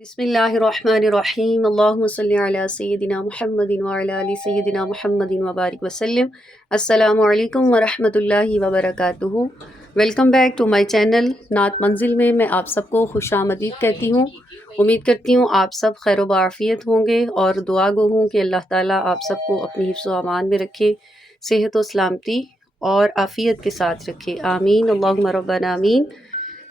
بسم اللہ الرحمن الرحیم اللہم صلی علی سیدنا محمد وعلی آل سیدنا محمد وبارک وسلم۔ السلام علیکم ورحمۃ اللہ وبرکاتہ۔ Welcome back to my channel Naat Manzil میں آپ سب کو خوش آمدید کہتی ہوں۔ امید کرتی ہوں آپ سب خیر و عافیت ہوں گے اور دعا گو ہوں کہ اللہ تعالیٰ آپ سب کو اپنی حفظ و امان میں رکھے، صحت و سلامتی اور عافیت کے ساتھ رکھے، آمین اللہم ربنا آمین۔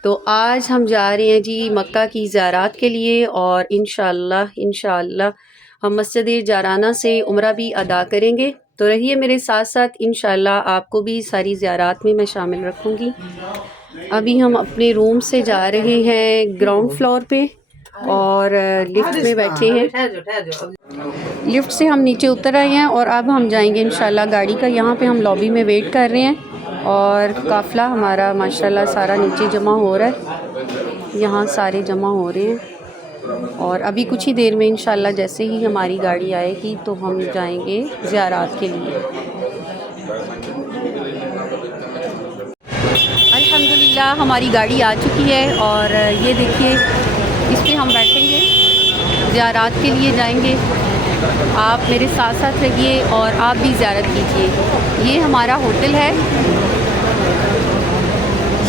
تو آج ہم جا رہے ہیں جی مکہ کی زیارات کے لیے، اور انشاءاللہ ہم مسجد جارانہ سے عمرہ بھی ادا کریں گے۔ تو رہیے میرے ساتھ ساتھ، انشاءاللہ آپ کو بھی ساری زیارات میں شامل رکھوں گی۔ ابھی ہم اپنے روم سے جا رہے ہیں گراؤنڈ فلور پہ اور لفٹ میں بیٹھے ہیں۔ لفٹ سے ہم نیچے اتر آئے ہیں اور اب ہم جائیں گے انشاءاللہ گاڑی کا۔ یہاں پہ ہم لابی میں ویٹ کر رہے ہیں اور قافلہ ہمارا ماشاءاللہ سارا نیچے جمع ہو رہا ہے، یہاں سارے جمع ہو رہے ہیں، اور ابھی کچھ ہی دیر میں انشاءاللہ جیسے ہی ہماری گاڑی آئے گی تو ہم جائیں گے زیارات کے لیے۔ الحمدللہ ہماری گاڑی آ چکی ہے اور یہ دیکھیے اس پہ ہم بیٹھیں گے، زیارات کے لیے جائیں گے۔ آپ میرے ساتھ ساتھ رہیے اور آپ بھی زیارت کیجیے۔ یہ ہمارا ہوٹل ہے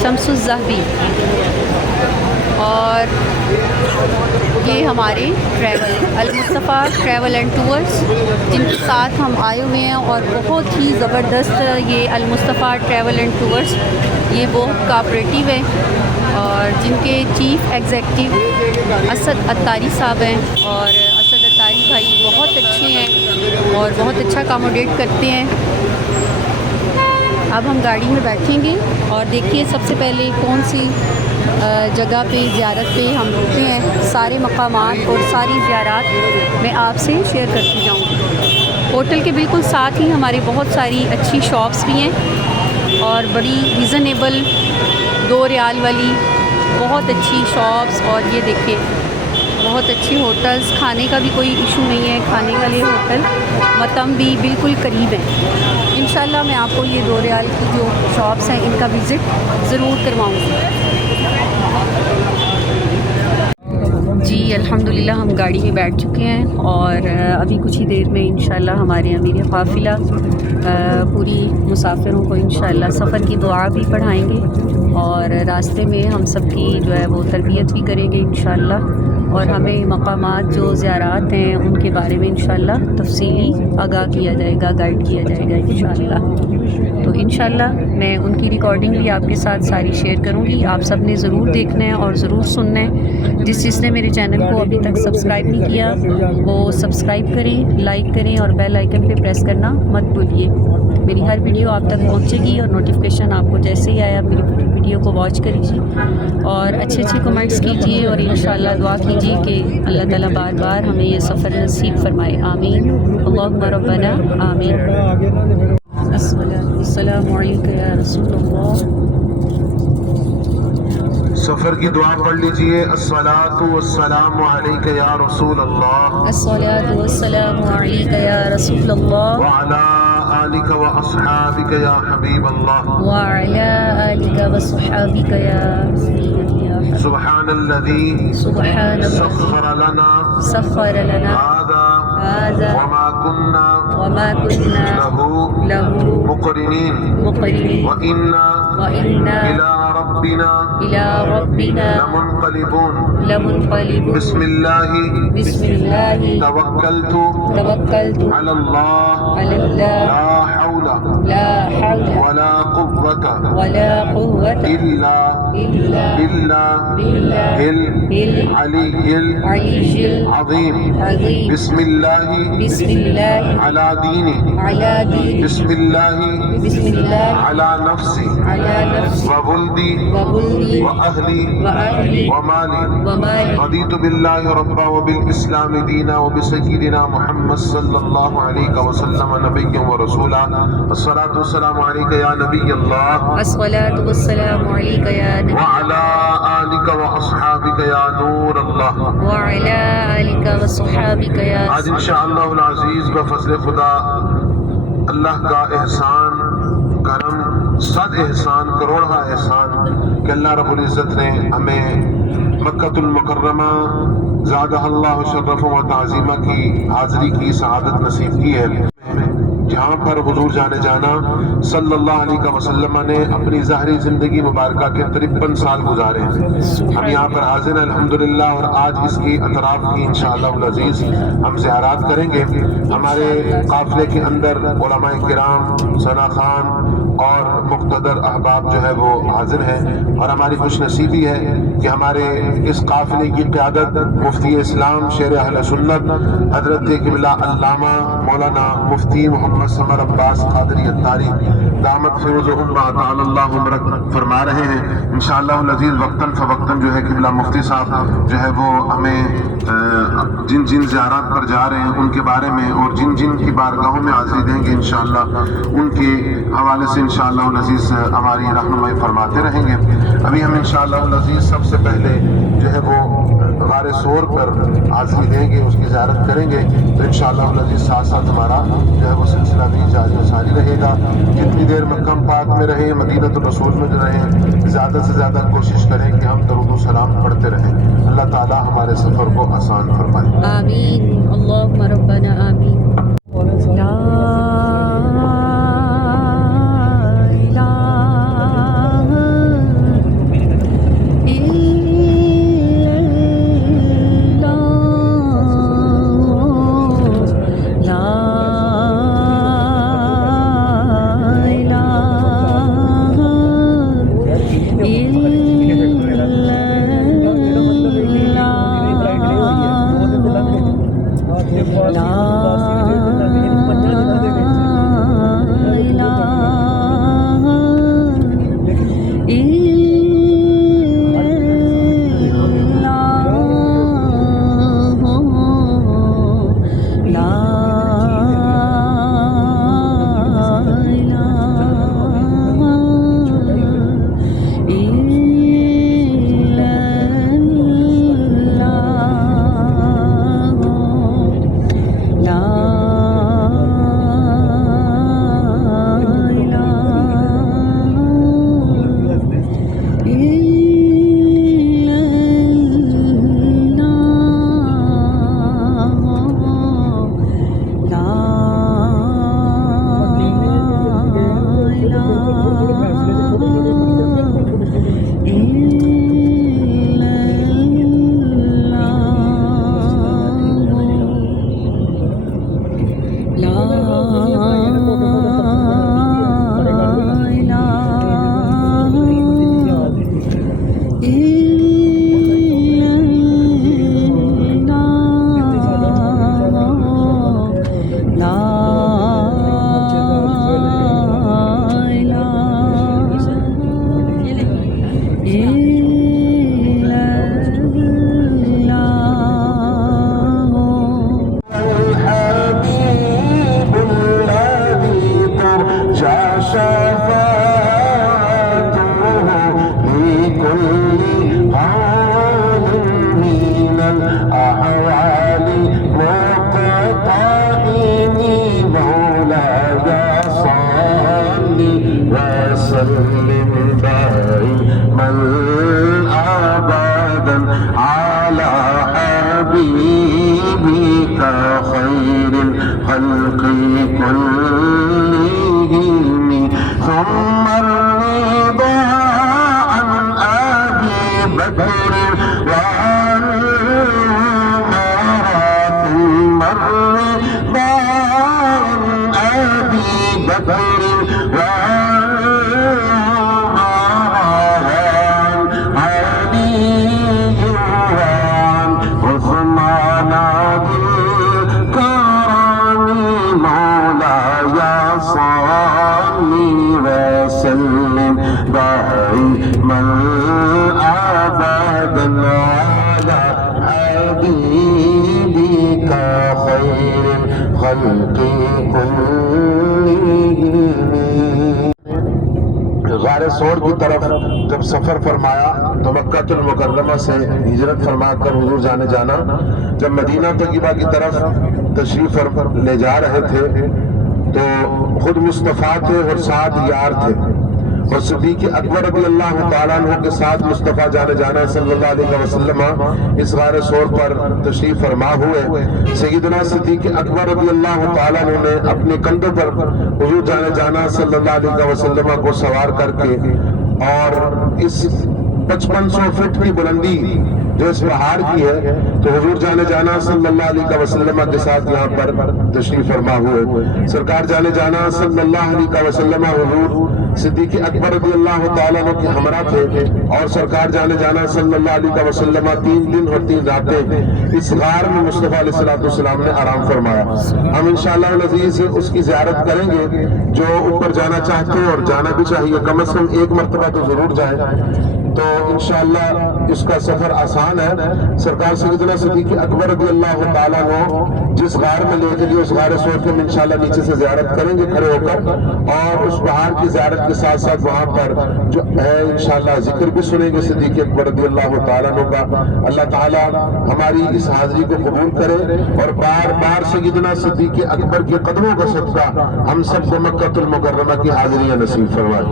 شمس الزہبی، اور یہ ہمارے travel Al Mustafa travel and tours جن کے ساتھ ہم آئے ہوئے ہیں، اور بہت ہی زبردست یہ المصطفیٰ ٹریول اینڈ ٹورز یہ بہت کوآپریٹیو ہیں، اور جن کے چیف ایگزیکٹو اسد اتاری صاحب ہیں، اور اسد اتاری بھائی بہت اچھے ہیں اور بہت اچھا اکاموڈیٹ کرتے ہیں۔ اب ہم گاڑی میں بیٹھیں گے اور دیکھیے سب سے پہلے کون سی جگہ پہ زیارت پہ ہم رکتے ہیں۔ سارے مقامات اور ساری زیارات میں آپ سے شیئر کرتی جاؤں گی۔ ہوٹل کے بالکل ساتھ ہی ہمارے بہت ساری اچھی شاپس بھی ہیں، اور بڑی ریزنیبل 2 ریال والی بہت اچھی شاپس، اور یہ دیکھیے بہت اچھی ہوٹلز، کھانے کا بھی کوئی ایشو نہیں ہے، کھانے کا لیے ہوٹل متم بھی بالکل قریب ہیں۔ انشاءاللہ میں آپ کو یہ 2 ریال کی جو شاپس ہیں ان کا وزٹ ضرور کرواؤں گی۔ جی الحمدللہ ہم گاڑی میں بیٹھ چکے ہیں، اور ابھی کچھ ہی دیر میں انشاءاللہ ہمارے امیر قافلہ پوری مسافروں کو انشاءاللہ سفر کی دعا بھی پڑھائیں گے، اور راستے میں ہم سب کی جو ہے وہ تربیت بھی کریں گے انشاءاللہ، اور ہمیں مقامات جو زیارات ہیں ان کے بارے میں انشاءاللہ تفصیلی آگاہ کیا جائے گا، گائیڈ کیا جائے گا انشاءاللہ۔ تو انشاءاللہ میں ان کی ریکارڈنگ بھی آپ کے ساتھ ساری شیئر کروں گی، آپ سب نے ضرور دیکھنا ہے اور ضرور سننا ہے۔ جس نے میرے چینل کو ابھی تک سبسکرائب نہیں کیا وہ سبسکرائب کریں، لائک کریں، اور بیل آئیکن پہ پریس کرنا مت بھولیے۔ میری ہر ویڈیو آپ تک پہنچے گی اور نوٹیفیکیشن آپ کو جیسے ہی آیا میری ویڈیو کو واچ کریجیے، اور اچھے کمنٹس کیجیے، اور انشاءاللہ دعا کیجیے کہ اللہ تعالیٰ بار بار ہمیں یہ سفر نصیب فرمائے، آمین اللہم ربنا آمین۔ السلام علیکم یا رسول اللہ۔ سفر کی دعا پڑھ لیجئے۔ الصلاۃ والسلام علیک یا رسول اللہ، الصلاۃ والسلام علیک یا رسول اللہ، وعلی آلک و اصحابک یا حبیب اللہ، وعلی آلک وصحابک یا سیدی یا حبیب۔ سبحان الذی سبحان سخر لنا سخر لنا هذا وما كنا له مقرنين وإنا إلى ربنا لمنقلبون بسم الله توكلت على الله لا حول ولا قوة إلا بالله العلي العظيم بسم الله على ديني بسم الله على نفسي وولدي وأهلي ومالي رضيت بالله ربا وبالإسلام دينا وبسيدنا محمد صلى الله عليه وسلم نبيا ورسولا۔ الصلاة والسلام عليك يا نبي الله، الصلاة والسلام عليك يا نبي، وعلى آلك وأصحابك يا نور الله، وعلى آلك وصحابك يا آج انشاءاللہ العزیز بفضل خدا اللہ کا احسان کرم، صد احسان کروڑہ احسان کہ اللہ رب العزت نے ہمیں مکۃ المکرمہ زادہ اللہ شرف و تعظیمہ کی حاضری کی سعادت نصیب کی ہے، جہاں پر حضور جانا صلی اللہ علیہ وسلم نے اپنی ظاہری زندگی مبارکہ کے 53 سال گزارے ہیں۔ ہم یہاں پر حاضر ہیں الحمدللہ، اور آج اس کی اطراف کی انشاءاللہ العزیز ہم زیارات کریں گے۔ ہمارے قافلے کے اندر علماء کرام، ثنا خان اور مقتدر احباب جو ہے وہ حاضر ہیں، اور ہماری خوش نصیبی ہے کہ ہمارے اس قافلے کی قیادت مفتی اسلام شیر اہل سنت حضرت قبلہ علامہ مولانا مفتی محمد ثمر عباس قادری اتاری دامت فیضہم تعالی اللہ عمرک فرما رہے ہیں۔ انشاءاللہ العزیز وقتاً فوقتاً جو ہے قبلہ مفتی صاحب جو ہے وہ ہمیں جن جن زیارات پر جا رہے ہیں ان کے بارے میں، اور جن جن کی بارگاہوں میں حاضری دیں گے انشاءاللہ ان کے حوالے سے انشاءاللہ العزیز ہماری رہنمائی فرماتے رہیں گے۔ ابھی ہم انشاءاللہ العزیز سب سے پہلے جو ہے وہ غار سور پر حاضری دیں گے، اس کی زیارت کریں گے، تو انشاءاللہ العزیز ساتھ ساتھ ہمارا جو ہے وہ سلسلہ بھی جاری و ساری رہے گا۔ جتنی دیر مکہ پاک میں رہیں، مدینہ الرسول میں رہیں، زیادہ سے زیادہ کوشش کریں کہ ہم درود و سلام پڑھتے رہیں۔ اللہ تعالی ہمارے سفر کو آسان فرمائے، آمین، اللہم ربنا آمین۔ لا غار سور کی طرف جب سفر فرمایا تو مکہ المکرمہ سے ہجرت فرما کر حضور جانا جب مدینہ طیبہ کی طرف تشریف لے جا رہے تھے تو خود مصطفیٰ تھے اور ساتھ یار تھے، اور صدیق اکبر رضی اللہ تعالیٰ عنہ کے ساتھ مصطفیٰ جانے جانا صلی اللہ علیہ وسلم اس غار ثور پر تشریف فرما ہوئے. سیدنا صدیق اکبر رضی اللہ تعالیٰ عنہ نے اپنے کندھوں پر حضور جانے جانا صلی اللہ علیہ وسلم کو سوار کر کے اور اس 5500 فٹ کی بلندی جو اس پہاڑ کی ہے تو حضور جانے جانا صلی اللہ علیہ وسلم کے ساتھ یہاں پر تشریف فرما ہوئے. سرکار جانے جانا صلی اللہ علیہ وسلم حضور صدیق اکبر رضی اللہ تعالیٰ عنہ کے ہمراہ تھے اور سرکار جانے جانا صلی اللہ علیہ وسلم 3 دن اور 3 راتیں اس غار میں مصطفیٰ علیہ السلام نے آرام فرمایا. ہم انشاءاللہ العزیز اس کی زیارت کریں گے. جو اوپر جانا چاہتے ہیں اور جانا بھی چاہیے کم از کم ایک مرتبہ تو ضرور جائیں تو انشاءاللہ اس کا سفر آسان ہے. سرکار سیدنا صدیق اکبر رضی اللہ تعالیٰ عنہ جس غار میں لے کے اس غار ثور کے انشاءاللہ نیچے سے زیارت کریں گے کھڑے ہو کر اور اس پہاڑ کی زیارت کے ساتھ ساتھ وہاں پر جو ہے انشاءاللہ ذکر بھی سنیں گے صدیق اکبر رضی اللہ تعالیٰ عنہ کا. اللہ تعالیٰ ہماری اس حاضری کو قبول کرے اور بار بار سیدنا صدیق اکبر کے قدموں کا صدقہ ہم سب کو مکہ المکرمہ کی حاضریاں نصیب فرمائے.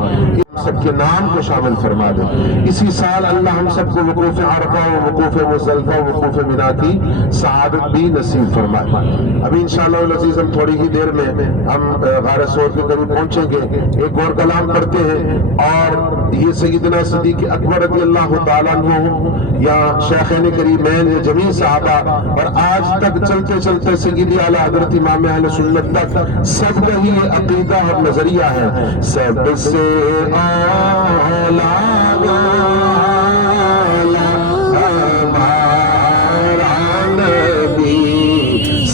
سب کے نام کو شامل فرما دے. اسی سال اللہ ہم سب کو وقوف عرفہ و وقوف مزدلفہ و وقوف منی کی سعادت بھی نصیب فرمائے. ابھی انشاءاللہ العزیز ہم تھوڑی ہی دیر میں ہم غار ثور کے قریب پہنچیں گے. ایک اور کلام پڑھتے ہیں اور یہ سیدنا صدیق اکبر رضی اللہ تعالیٰ عنہ یا شیخین کریمین یا جمیع صحابہ اور آج تک چلتے چلتے سیدی اعلیٰ حضرت امام اہل سنت تک سب کا ہی یہ عقیدہ اور نظریہ ہے. سب سے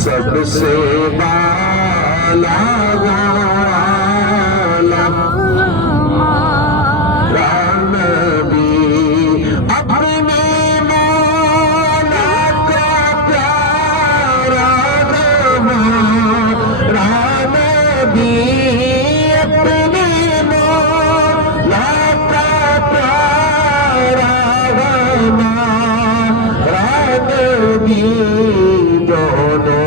سب سے بالا نبی اپنے مولا کا پیارا نبی اپنے مولا کا پیارا نبی دونوں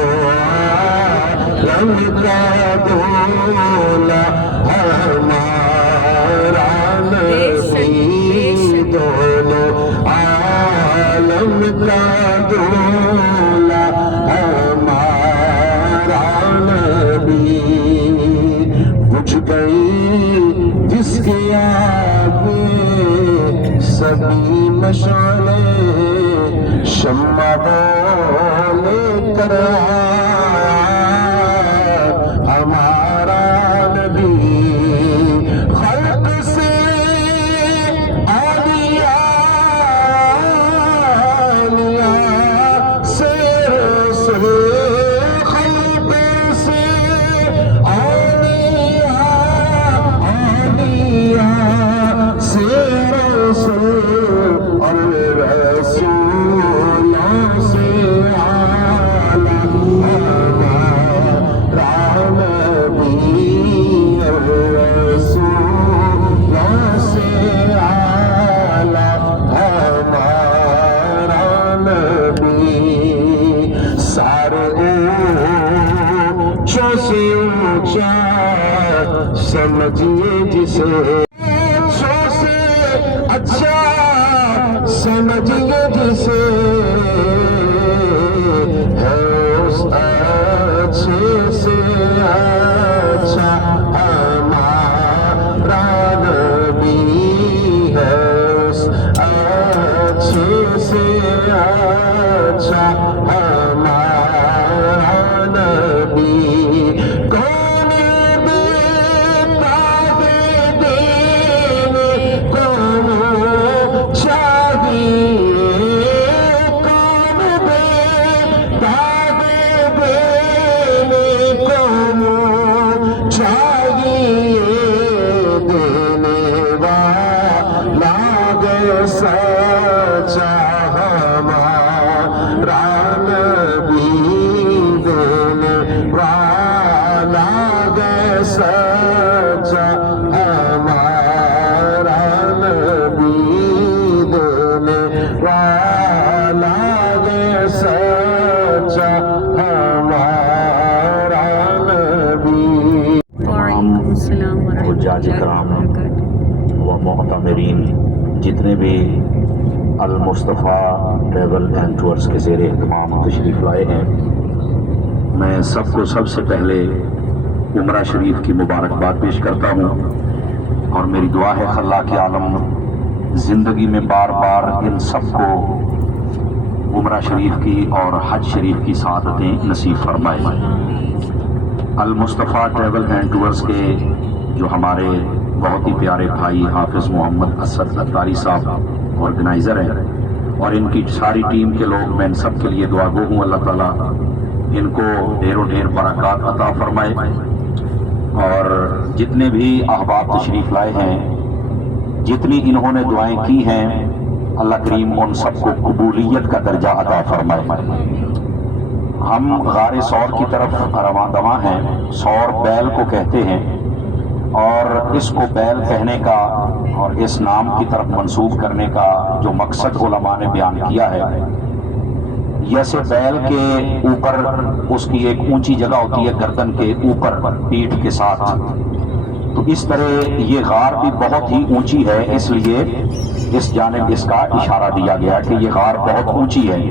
کا دولا ہمارا نبی دونوں عالم کا دولا ہمارا نبی. بجھ گئی جس کے آگے سبھی مشعلے شمع لے کر ہمارا نبی خلق سے اولیاء سے رسول خلق سے اولیاء سے رسول اور رسولوں سے سمجھیے جسے سے اچھا سمجھیے جسے ہے اس اچھے سے اچھا ہمارا نبی ہے. اس اچھے سے اچھا ہمارا نبی. السلام ورحمۃ اللہ وبرکاتہ. حاضرین، جتنے بھی المصطفیٰ ٹریول اینڈ ٹورز کے زیر اہتمام تشریف لائے ہیں، میں سب کو سب سے پہلے عمرہ شریف کی مبارکباد پیش کرتا ہوں، اور میری دعا ہے خلاق عالم زندگی میں بار بار ان سب کو عمرہ شریف کی اور حج شریف کی سعادتیں نصیب فرمائے۔ المصطفیٰ ٹریول اینڈ ٹورز کے جو ہمارے بہت ہی پیارے بھائی حافظ محمد اسد اتاری صاحب آرگنائزر ہیں، اور ان کی ساری ٹیم کے لوگ، میں ان سب کے لیے دعا گو ہوں اللہ تعالیٰ ان کو ڈھیر و ڈھیر برکات عطا فرمائے، اور جتنے بھی احباب تشریف لائے ہیں، جتنی انہوں نے دعائیں کی ہیں، اللہ کریم ان سب کو قبولیت کا درجہ عطا فرمائے۔ ہم غار سور کی طرف رواں دواں ہیں۔ سور بیل کو کہتے ہیں، اور اس کو بیل کہنے کا اور اس نام کی طرف منسوب کرنے کا جو مقصد علماء نے بیان کیا ہے، جیسے بیل کے اوپر اس کی ایک اونچی جگہ ہوتی ہے گردن کے اوپر پیٹھ کے ساتھ، تو اس طرح یہ غار بھی بہت ہی اونچی ہے، اس لیے اس جانب اس کا اشارہ دیا گیا کہ یہ غار بہت اونچی ہے۔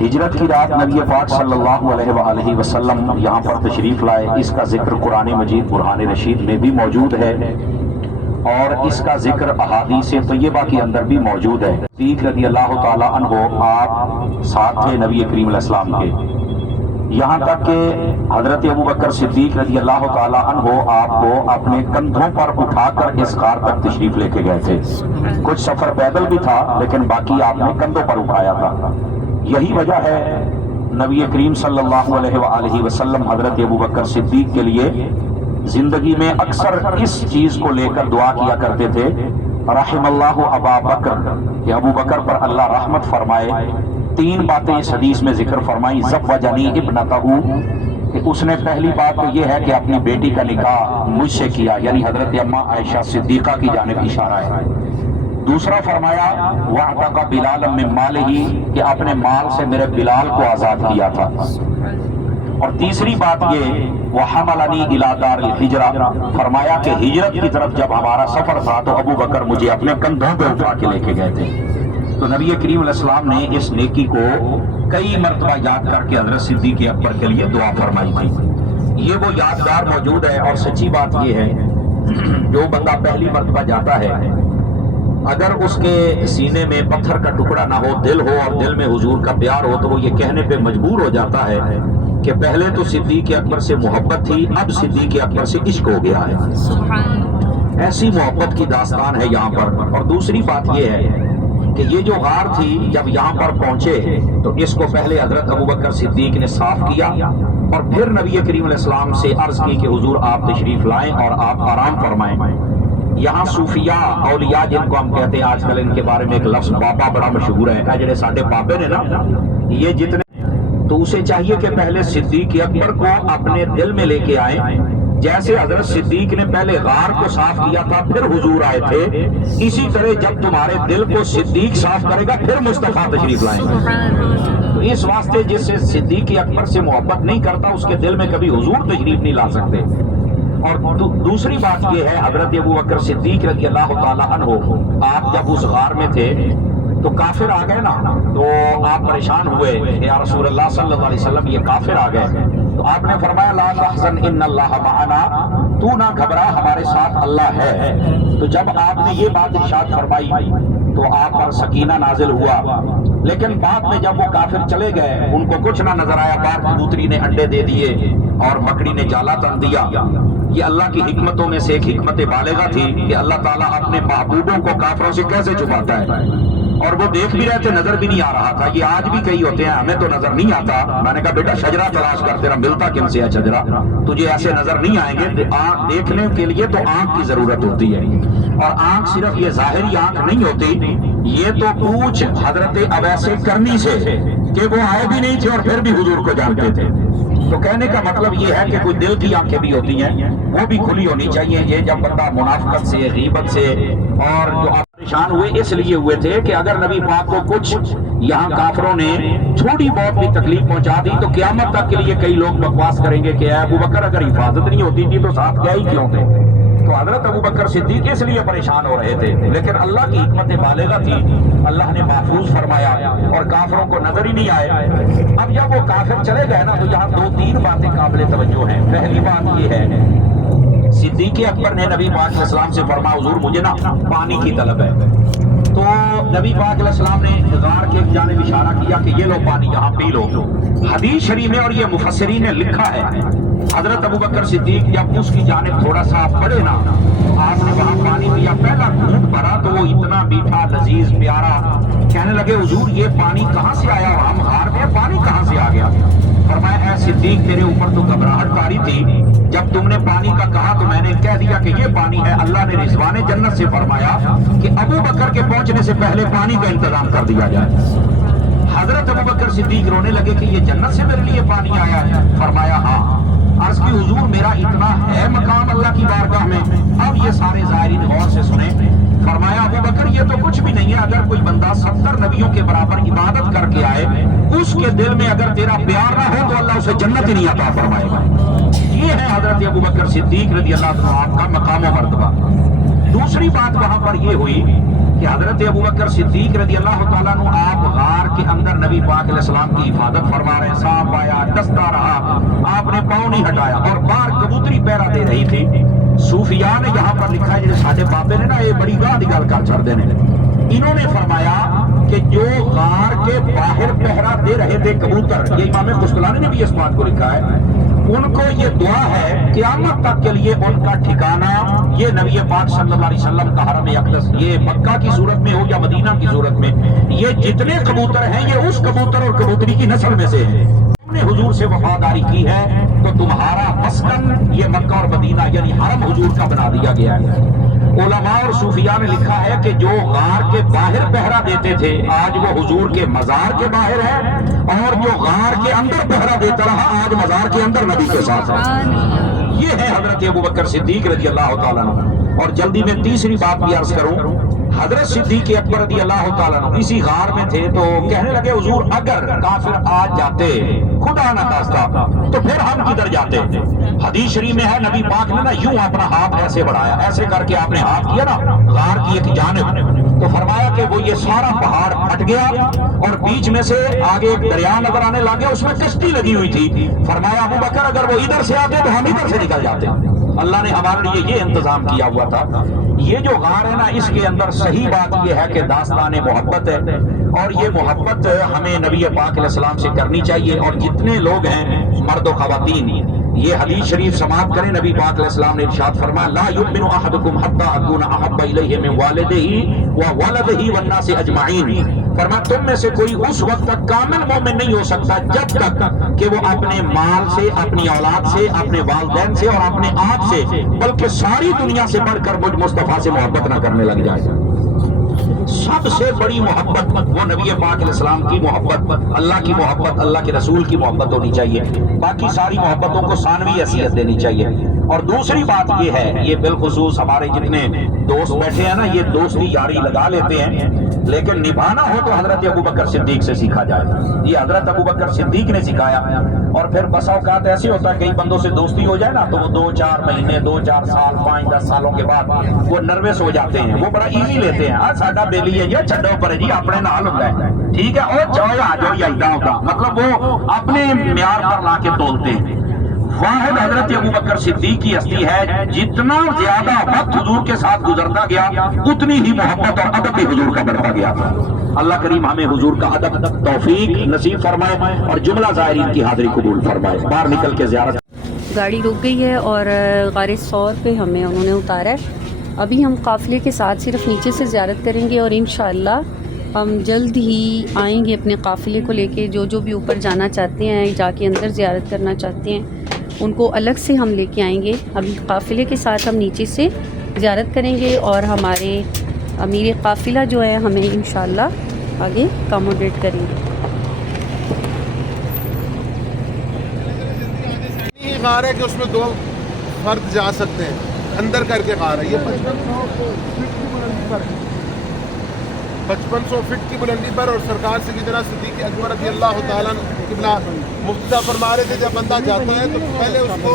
ہجرت کی رات نبی پاک صلی اللہ علیہ وآلہ وسلم یہاں پر تشریف لائے، اس کا ذکر قرآن مجید برہان رشید میں بھی موجود ہے، اور اس کا ذکر احادیث طیبہ کے اندر بھی موجود ہے۔ صدیق رضی اللہ تعالی عنہ آپ ساتھ تھے نبی کریم علیہ السلام کے، یہاں تک کہ حضرت ابو بکر صدیق رضی اللہ تعالی عنہ آپ کو اپنے کندھوں پر اٹھا کر اس غار تک تشریف لے کے گئے تھے۔ کچھ سفر پیدل بھی تھا، لیکن باقی آپ نے کندھوں پر اٹھایا تھا۔ یہی وجہ ہے نبی کریم صلی اللہ علیہ وآلہ وسلم حضرت ابو بکر صدیق کے لیے زندگی میں اکثر اس چیز کو لے کر دعا کیا کرتے تھے، رحم اللہ ابا بکر، کہ ابو بکر پر اللہ رحمت فرمائے۔ تین باتیں اس حدیث میں ذکر فرمائی، زوجنی ابنتہ، کہ اس نے پہلی بات تو یہ ہے کہ اپنی بیٹی کا نکاح مجھ سے کیا، یعنی حضرت اماں عائشہ صدیقہ کی جانب اشارہ ہے۔ دوسرا فرمایا وَاعْتَقَ بِلَالًا مِّن مَالِهِ، کہ اپنے مال سے میرے بلال کو آزاد کیا تھا۔ اور تیسری بات یہ وَحَمَلَنِي إِلَى دَارِ الْحِجْرَةِ، فرمایا کہ ہجرت کی طرف جب ہمارا سفر تھا تو ابو بکر مجھے اپنے کندھوں پہ اٹھا کے لے کے گئے تھے۔ تو نبی کریم علیہ السلام نے اس نیکی کو کئی مرتبہ یاد کر کے حضرت صدیق اکبر کے لیے دعا فرمائی تھی۔ یہ وہ یادگار موجود ہے، اور سچی بات یہ ہے جو بندہ پہلی مرتبہ جاتا ہے، اگر اس کے سینے میں پتھر کا ٹکڑا نہ ہو، دل ہو، اور دل میں حضور کا پیار ہو، تو وہ یہ کہنے پہ مجبور ہو جاتا ہے کہ پہلے تو صدیق اکبر سے محبت تھی، اب صدیق اکبر سے عشق ہو گیا ہے۔ ایسی محبت کی داستان ہے یہاں پر۔ اور دوسری بات یہ ہے کہ یہ جو غار تھی، جب یہاں پر پہنچے تو اس کو پہلے حضرت ابو بکر صدیق نے صاف کیا، اور پھر نبی کریم علیہ السلام سے عرض کی کہ حضور آپ تشریف لائیں اور آپ آرام فرمائیں۔ یہاں صوفیاء، اولیاء جن کو ہم کہتے ہیں، آج کل ان کے بارے میں ایک لفظ بابا بڑا مشہور ہے، جڑے ساڈے بابے نے نا، یہ جتنے، تو اسے چاہیے کہ پہلے صدیق اکبر کو اپنے دل میں لے کے آئیں، جیسے حضرت صدیق نے پہلے غار کو صاف کیا تھا پھر حضور آئے تھے، اسی طرح جب تمہارے دل کو صدیق صاف کرے گا پھر مصطفیٰ تشریف لائیں گے۔ تو اس واسطے جس سے صدیق اکبر سے محبت نہیں کرتا، اس کے دل میں کبھی حضور تشریف نہیں لا سکتے۔ اور دوسری بات یہ ہے، حضرت ابو بکر صدیق رضی اللہ تعالیٰ عنہ آپ جب اس غار میں تھے تو کافر آ گئے نا، تو آپ پریشان ہوئے کہ یا رسول اللہ صلی اللہ علیہ وسلم یہ کافر آ گئے، تو آپ نے فرمایا لا تحزن ان اللہ معنا، تو نہ گھبرا ہمارے ساتھ اللہ ہے۔ تو جب آپ نے یہ بات ارشاد فرمائی تو آپ پر سکینہ نازل ہوا، لیکن بعد میں جب وہ کافر چلے گئے، ان کو کچھ نہ نظر آیا، بعد کبوتری نے انڈے دے دیے اور مکڑی نے جالا تن دیا۔ یہ اللہ کی حکمتوں میں سے ایک حکمت بالغہ تھی کہ اللہ تعالیٰ اپنے محبوبوں کو کافروں سے کیسے چھپاتا ہے، اور وہ دیکھ بھی رہے تھے، نظر بھی نہیں آ رہا تھا۔ یہ آج بھی کئی ہوتے ہیں، ہمیں تو نظر نہیں آتا، میں نے کہا بیٹا شجرہ تلاش کر، تیرا ملتا کن سے ہے شجرہ، تجھے ایسے نظر نہیں آئیں گے۔ دیکھنے کے لیے تو آنکھ کی ضرورت ہوتی ہے، اور آنکھ صرف یہ ظاہری آنکھ نہیں ہوتی، یہ تو پوچھ حضرت اویس کرنی سے کہ وہ آئے بھی نہیں تھے اور پھر بھی حضور کو جانتے تھے۔ تو کہنے کا مطلب یہ ہے کہ کوئی دل کی آنکھیں بھی ہوتی ہیں، وہ بھی کھلی ہونی چاہیے۔ یہ جب بندہ منافقت سے، غیبت سے، اور جو آپ پریشان ہوئے اس لیے ہوئے تھے کہ اگر نبی پاک کو کچھ یہاں کافروں نے تھوڑی بہت بھی تکلیف پہنچا دی تو قیامت تک کے لیے کئی لوگ بکواس کریں گے کہ اے ابو بکر اگر حفاظت نہیں ہوتی تھی تو ساتھ گئے ہی کیوں تھے۔ تو حضرت ابو بکر صدیق اس لیے پریشان ہو رہے تھے، لیکن اللہ کی حکمت بالغہ تھی، اللہ نے محفوظ فرمایا اور کافروں کو نظر ہی نہیں آئے۔ اب جب وہ کافر چلے گئے نا، تو یہاں 2-3 باتیں قابل توجہ ہیں۔ پہلی بات یہ ہے، صدیق اکبر نے نبی پاک علیہ السلام سے فرمایا حضور مجھے نا پانی کی طلب ہے، تو نبی پاک علیہ السلام نے غار کے جانب اشارہ کیا کہ یہ لو پانی یہاں پی لو۔ حدیث شریف میں اور یہ مفسرین نے لکھا ہے، حضرت ابو بکر صدیق جب اس کی جانب تھوڑا سا بڑھے نا، آپ نے وہاں پانی پیا، پہلا گھونٹ بھرا تو وہ اتنا میٹھا لذیذ پیارا، کہنے لگے حضور یہ پانی کہاں سے آیا، ہم غار میں پانی کہاں سے آ گیا؟ فرمایا اے صدیق تیرے اوپر تو گھبراہٹ تاری تھی، جب تم نے پانی کا کہا تو میں نے کہہ دیا کہ یہ پانی ہے۔ اللہ نے رضوان جنت سے فرمایا کہ ابو بکر کے پہنچنے سے پہلے پانی کا انتظام کر دیا جائے۔ حضرت ابو بکر صدیق رونے لگے کہ یہ جنت سے میرے لیے پانی آیا ہے؟ فرمایا ہاں۔ عرض کی حضور میرا اتنا ہے مقام اللہ کی بارگاہ میں۔ اب یہ سارے زائرین غور سے سنیں۔ فرمایا ابو بکر یہ تو کچھ بھی نہیں ہے، اگر کوئی بندہ 70 نبیوں کے برابر عبادت کر کے آئے، اس کے دل میں اگر تیرا پیار نہ ہو تو اللہ اسے جنت ہی نہیں عطا فرمائے گا۔ یہ ہے حضرت ابو بکر صدیق رضی اللہ عنہ کا مقام و مرتبہ۔ دوسری بات وہاں پر یہ ہوئی کہ حضرت ابو بکر صدیق رضی اللہ تعالیٰ عنہ آپ غار کے اندر نبی پاک علیہ السلام کی حفاظت فرما رہے ہیں، سانپ آیا ڈستا رہا، آپ نے پاؤں نہیں ہٹایا، اور باہر کبوتری پیرا دے رہی تھی۔ صوفیاء نے یہاں پر لکھا ہے، جیسے ساڈے بابے نے نا یہ بڑی گاہ نکال کر چھڑ دینے، انہوں نے فرمایا کہ جو غار کے باہر پہرا دے رہے تھے کبوتر، یہ امام قسطلانی نے بھی اس بات کو لکھا ہے، ان کو یہ دعا ہے قیامت تک کے لیے ان کا ٹھکانہ یہ نبی پاک صلی اللہ علیہ وسلم کا حرم اقدس، یہ مکہ کی صورت میں ہو یا مدینہ کی صورت میں، یہ جتنے کبوتر ہیں یہ اس کبوتر اور کبوتری کی نسل میں سے ہیں۔ تم نے حضور سے وفاداری کی ہے تو تمہارا مسکن یہ مکہ اور مدینہ یعنی حرم حضور کا بنا دیا گیا ہے۔ علماء اور صوفیاء نے لکھا ہے کہ جو غار کے باہر پہرا دیتے تھے آج وہ حضور کے مزار کے باہر ہے، اور جو غار کے اندر پہرا دیتا رہا آج مزار کے اندر نبی کے ساتھ ہے۔ یہ ہے حضرت ابو بکر صدیق رضی اللہ تعالیٰ عنہ۔ اور جلدی میں تیسری بات بھی عرض کروں، حضرت صدیق اکبر رضی اللہ تعالیٰ عنہ اسی غار میں تھے تو کہنے لگے حضور اگر کافر آج جاتے خدا نہ خواستہ تو پھر ہم کدھر جاتے؟ حدیث شریف میں ہے نبی پاک نے نا یوں اپنا ہاتھ ایسے بڑھایا، ایسے کر کے آپ نے ہاتھ کیا نا غار کی ایک جانب، تو فرمایا کہ وہ یہ سارا پہاڑ پھٹ گیا اور بیچ میں سے آگے ایک دریا نظر آنے لگے، اس میں کشتی لگی ہوئی تھی۔ فرمایا ابو بکر اگر وہ ادھر سے آتے تو ہم ادھر سے نکل جاتے۔ اللہ نے ہمارے لیے یہ انتظام کیا ہوا تھا۔ یہ جو غار ہے نا اس کے اندر صحیح بات یہ ہے کہ داستان محبت ہے، اور یہ محبت ہمیں نبی پاک علیہ السلام سے کرنی چاہیے، اور جتنے لوگ ہیں مرد و خواتین یہ حدیث شریف سماعت کریں۔ نبی پاک علیہ السلام نے ارشاد فرمایا لا یؤمن احدکم حتی اکون احب الیہ من والدہ وولدہ والناس اجمعین۔ فرمایا تم میں سے کوئی اس وقت تک کامل مومن نہیں ہو سکتا جب تک کہ وہ اپنے مال سے، اپنی اولاد سے، اپنے والدین سے اور اپنے آپ سے بلکہ ساری دنیا سے بڑھ کر مجھ مصطفیٰ سے محبت نہ کرنے لگ جائے۔ سب سے بڑی محبت وہ نبی پاک علیہ السلام کی محبت، اللہ کی محبت، اللہ کے رسول کی محبت ہونی چاہیے، باقی ساری محبتوں کو ثانوی حیثیت دینی چاہیے۔ اور دوسری بات یہ ہے، یہ بالخصوص ہمارے جتنے دوست بیٹھے ہیں نا یہ دوستی یاری لگا لیتے ہیں، لیکن نبھانا ہو تو حضرت ابو بکر صدیق سے سیکھا جائے۔ یہ حضرت ابو بکر صدیق نے سکھایا۔ اور پھر بسا اوقات ایسے ہوتا ہے کئی بندوں سے دوستی ہو جائے نا تو وہ 2-4 مہینے 2-4 سال 5-10 سالوں کے بعد وہ نروس ہو جاتے ہیں، وہ بڑا ایزی لیتے ہیں، آج ساڈا بیلی ہے یہ چھڈو پر جی اپنے نال ہوتا ہے، ٹھیک ہے اور چاہے آ جاؤ یا ایدا ہوتا، مطلب وہ اپنے معیار پر لا کے تولتے ہیں۔ واحد حضرت ابو بکر صدیق کی ہستی ہے جتنا زیادہ وقت حضور کے ساتھ گزرتا گیا اتنی ہی محبت اور ادب بھی حضور کا بڑھتا گیا۔ اللہ کریم ہمیں حضور کا ادب توفیق نصیب فرمائے اور جملہ زائرین کی حاضری قبول فرمائے۔ باہر نکل کے زیارت گاڑی رک گئی ہے اور غار ثور پہ ہمیں انہوں نے اتارا ہے۔ ابھی ہم قافلے کے ساتھ صرف نیچے سے زیارت کریں گے اور انشاءاللہ ہم جلد ہی آئیں گے اپنے قافلے کو لے کے۔ جو بھی اوپر جانا چاہتے ہیں جا کے اندر زیارت کرنا چاہتے ہیں ان کو الگ سے ہم لے کے آئیں گے۔ ابھی قافلے کے ساتھ ہم نیچے سے زیارت کریں گے اور ہمارے امیر قافلہ جو ہے ہمیں انشاءاللہ آگے اکاموڈیٹ کریں گے۔ یہ غار ہے کہ اس میں 2 فرد جا سکتے ہیں، اندر کر کے غار ہے۔ یہ 5500 فٹ کی بلندی پر، اور سرکار سیدنا صدیق اکبر رضی اللہ تعالیٰ عنہ قبلہ مفتدہ فرما رہے تھے جب بندہ جاتا ہے تو پہلے اس کو